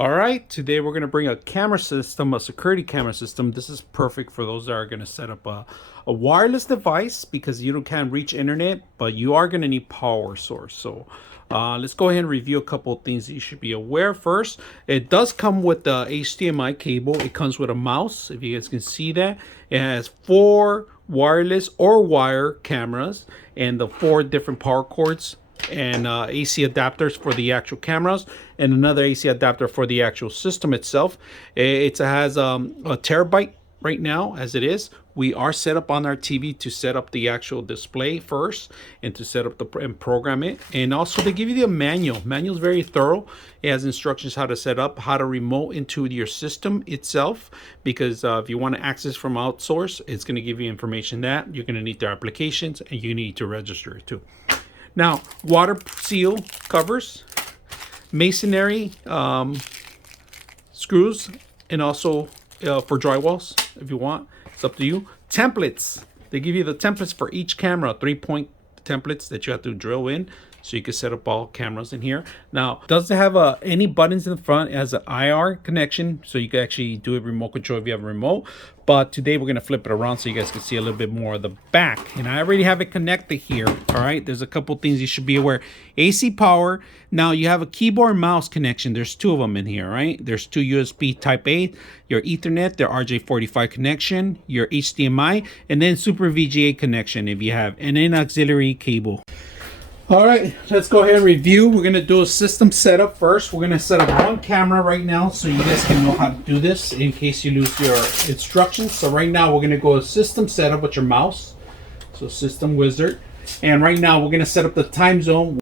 All right, today we're going to bring a camera system, a security camera system. This is perfect for those that are going to set up a wireless device because you can't reach internet, but you are going to need power source. So let's go ahead and review a couple of things that you should be aware. First, it does come with the HDMI cable. It comes with a mouse, if you guys can see that. It has 4 wireless or wire cameras and the 4 different power cords and AC adapters for the actual cameras and another AC adapter for the actual system itself. It has a terabyte right now as it is. We are set up on our TV to set up the actual display first and to set up and program it. And also they give you the manual. Manual is very thorough. It has instructions how to set up, how to remote into your system itself. Because if you want to access from outsource, it's going to give you information that you're going to need their applications and you need to register it too. Now, water seal covers, masonry screws, and also for drywalls if you want. It's up to you. Templates. They give you the templates for each camera, 3-point templates that you have to drill in so you can set up all cameras in here. Now, does it have any buttons in the front? It has an IR connection, so you can actually do it remote control if you have a remote. But today we're going to flip it around so you guys can see a little bit more of the back. And I already have it connected here. All right, there's a couple things you should be aware. AC power. Now you have a keyboard and mouse connection. There's 2 of them in here, right? There's 2 USB type A, your Ethernet, their RJ45 connection, your HDMI, and then Super VGA connection if you have, and an auxiliary cable. All right, let's go ahead and review. We're going to do a system setup first. We're going to set up 1 camera right now so you guys can know how to do this in case you lose your instructions. So right now we're going to go to system setup with your mouse. So system wizard. And right now we're going to set up the time zone.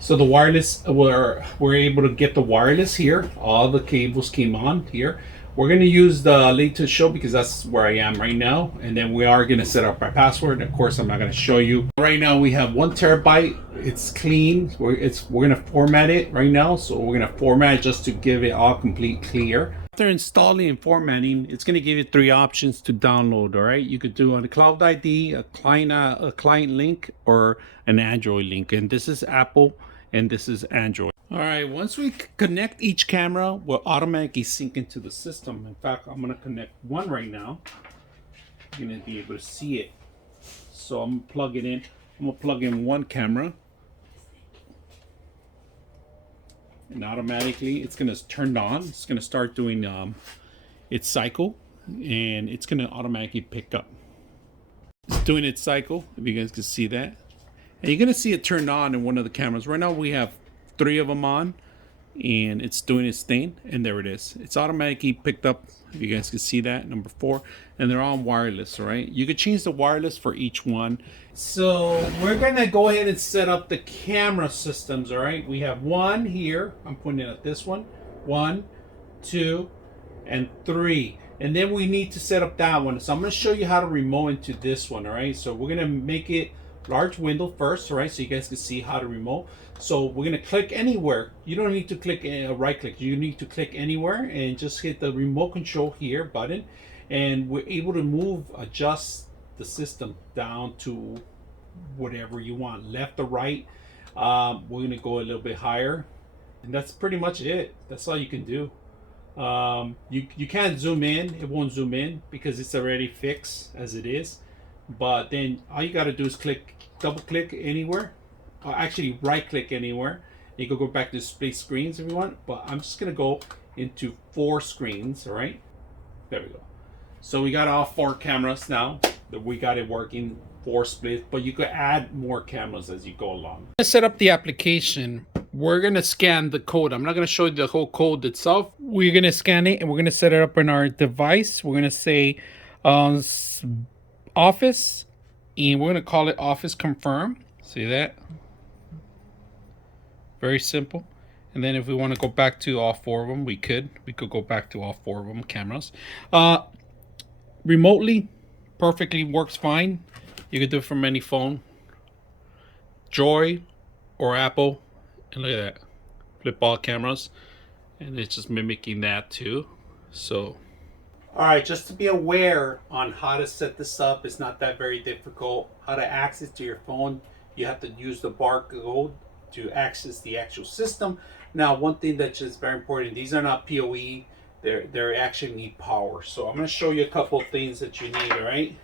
So the wireless, we're able to get the wireless here. All the cables came on here. We're going to use the link to show because that's where I am right now. And then we are going to set up our password. Of course, I'm not going to show you. Right now we have 1 terabyte. It's clean. We're going to format it right now. So we're going to format it just to give it all complete clear. After installing and formatting, it's going to give you 3 options to download. All right, you could do on a Cloud ID, a client link, or an Android link. And this is Apple and this is Android. All right, once we connect each camera, we'll automatically sync into the system. In fact, I'm going to connect one right now. You're going to be able to see it. So I'm going to plug it in. I'm going to plug in 1 camera. And automatically it's going to turn on. It's going to start doing its cycle. And it's going to automatically pick up. It's doing its cycle, if you guys can see that. And you're going to see it turned on in one of the cameras. Right now we have 3 of them on. And it's doing its thing. And there it is. It's automatically picked up. If you guys can see that. Number 4. And they're all wireless, all right? You could change the wireless for each one. So we're going to go ahead and set up the camera systems, all right? We have 1 here. I'm putting it at this one. 1, 2, and 3. And then we need to set up that one. So I'm going to show you how to remote into this one, all right? So we're going to make it large window first, all right? So you guys can see how to remote. So we're going to click anywhere. You don't need to click right click. You need to click anywhere and just hit the remote control here button. And we're able to adjust the system down to whatever you want, left or right. We're going to go a little bit higher. And that's pretty much it. That's all you can do. You can't zoom in. It won't zoom in because it's already fixed as it is. But then all you got to do is double click anywhere. Or actually right click anywhere. You can go back to split screens if you want. But I'm just going to go into 4 screens. All right. There we go. So we got all 4 cameras now. We got it working 4 splits. But you could add more cameras as you go along. To set up the application, we're going to scan the code. I'm not going to show you the whole code itself. We're going to scan it and we're going to set it up in our device. We're going to say Office, and we're going to call it Office Confirm. See that? Very simple. And then if we want to go back to all 4 of them, we could go back to all 4 of them cameras. Remotely, perfectly works fine. You could do it from any phone, Droid or Apple. And look at that, flip all cameras, and it's just mimicking that too. So all right, just to be aware on how to set this up, it's not that very difficult. How to access to your phone, you have to use the barcode to access the actual system. Now, one thing that's just very important, these are not PoE, they actually need power. So I'm going to show you a couple of things that you need, all right?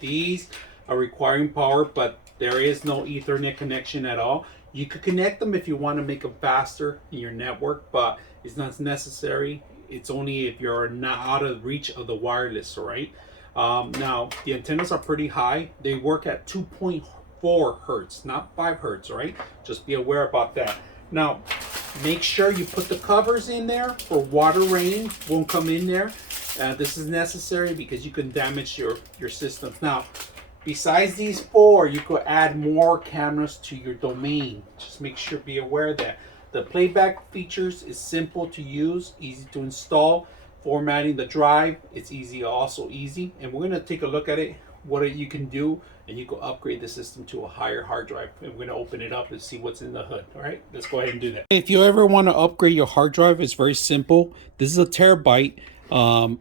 These are requiring power, but there is no Ethernet connection at all. You could connect them if you want to make them faster in your network, but it's not necessary. It's only if you're not out of reach of the wireless, all right? Now, the antennas are pretty high. They work at 2.4 hertz, not 5 hertz, all right? Just be aware about that. Now, make sure you put the covers in there for water rain won't come in there. This is necessary because you can damage your systems. Now, besides these 4, you could add more cameras to your domain. Just make sure, be aware of that. The playback features is simple to use, easy to install. Formatting the drive, it's easy, also easy. And we're gonna take a look at it, what you can do, and you can upgrade the system to a higher hard drive. And we're gonna open it up and see what's in the hood. All right, let's go ahead and do that. If you ever want to upgrade your hard drive, it's very simple. This is a terabyte.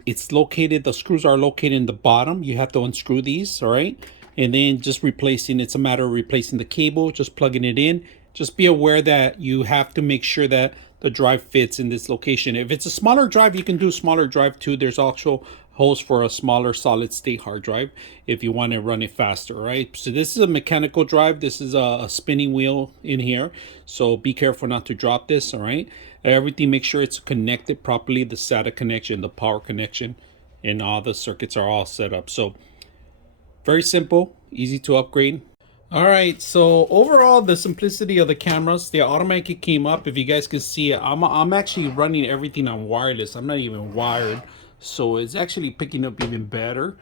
It's located, the screws are located in the bottom. You have to unscrew these, all right? And then just replacing, it's a matter of replacing the cable, just plugging it in. Just be aware that you have to make sure that the drive fits in this location. If it's a smaller drive, you can do smaller drive too. There's also holes for a smaller solid state hard drive if you want to run it faster, right? So this is a mechanical drive. This is a spinning wheel in here. So be careful not to drop this, all right? Everything, make sure it's connected properly. The SATA connection, the power connection, and all the circuits are all set up. So very simple, easy to upgrade. All right, so overall, the simplicity of the cameras, they automatically came up. If you guys can see it, I'm actually running everything on wireless. I'm not even wired, so it's actually picking up even better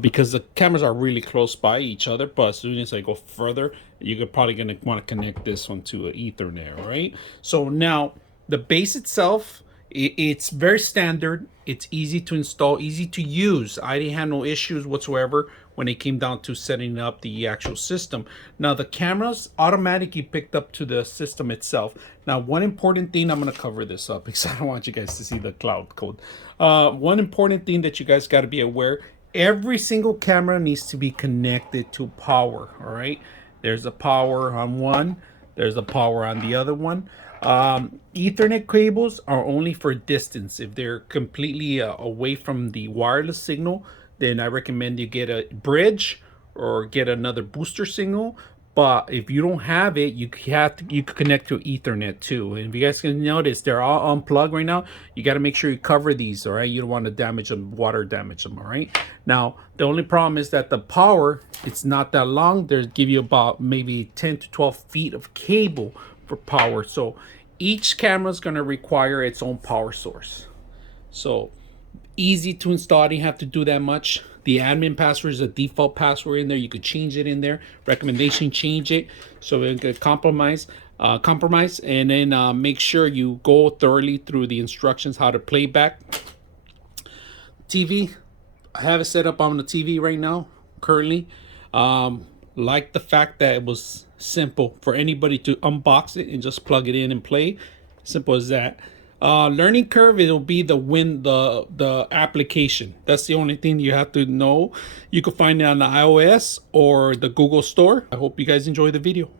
because the cameras are really close by each other. But as soon as I go further, you're probably gonna want to connect this one to an Ethernet, all right? So now the base itself, it's very standard. It's easy to install, easy to use. I didn't have no issues whatsoever when it came down to setting up the actual system. Now the cameras automatically picked up to the system itself. Now one important thing, I'm going to cover this up because I don't want you guys to see the cloud code. One important thing that you guys got to be aware, every single camera needs to be connected to power, all right? There's a power on one, there's a power on the other one. Ethernet cables are only for distance. If they're completely away from the wireless signal, then I recommend you get a bridge or get another booster signal. But if you don't have it, you can connect to Ethernet too. And if you guys can notice, they're all unplugged right now. You got to make sure you cover these, all right? You don't want to damage them, water damage them, all right? Now, the only problem is that the power, it's not that long. They give you about maybe 10 to 12 feet of cable for power. So each camera is going to require its own power source. So easy to install. I didn't have to do that much. The admin password is a default password in there. You could change it in there. Recommendation, change it so it can compromise, and then make sure you go thoroughly through the instructions how to play back. TV, I have it set up on the TV right now currently. Like the fact that it was simple for anybody to unbox it and just plug it in and play. Simple as that. Learning curve, it'll be the application. That's the only thing you have to know. You can find it on the iOS or the Google Store. I hope you guys enjoy the video.